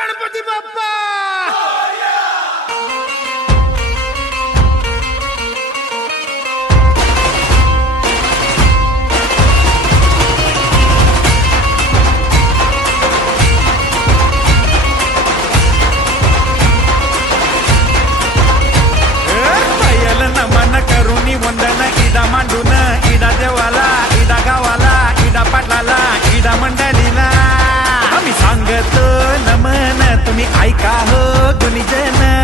गणपती बाप्पा नमन करुणी वंदन इडा मांडून इडा देवाला इडा गावाला इडा पाटलाला इडा मंडळीला आम्ही सांगतो नमन तुम्ही ऐका हो गुणीजन